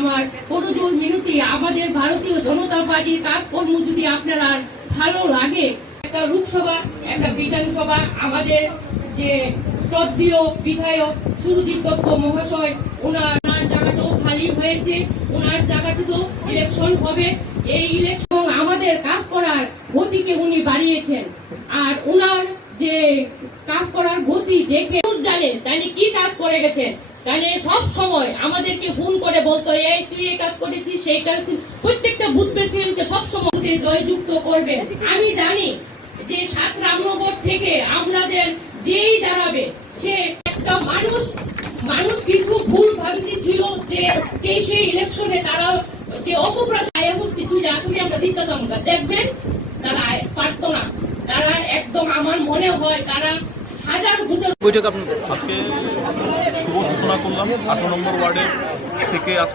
আমার করজোর মিনতি, আমাদের ভারতীয় জনতা পার্টির কাজকর্ম যদি আপনারা ভালো লাগে, একটা লোকসভা একটা বিধানসভা, আমাদের যে শ্রদ্ধেয় বিধায়ক সুরজিৎ দত্ত মহাশয়, ওনার জায়গাটাও খালি হয়েছে, ওনার জায়গাটাতেও ইলেকশন হবে। এই ইলেকশন আমাদের কাজ করার গতিকে উনি বাড়িয়েছেন। আর ওনার যে কাজ করার গতি দেখে জানেন তাই কি কাজ করে গেছেন, তাহলে সব সময় আমাদেরকে ফোন করে বলতো এই তুই এই কাজ করেছিস সেই কাজ, প্রত্যেকটা বুথ প্রেসিডেন্টকে সবসময় জয়যুক্ত করবে। আমি জানি যে 7 রামনগর থেকে আমাদের যেই দাঁড়াবে সে একটা মানুষ কিছু ভুল ভ্রান্তি ছিল যে সেই ইলেকশনে তারা যে অপপ্রচার তুই আসলে আমরা দিতাম না, দেখবেন তারা পারতো না, তারা একদম আমার মনে হয় তারা হাজার ভোটের বৈঠক আপনাদের আজকে শুভ সূচনা করলাম 18 নম্বর ওয়ার্ডের থেকে। আজকে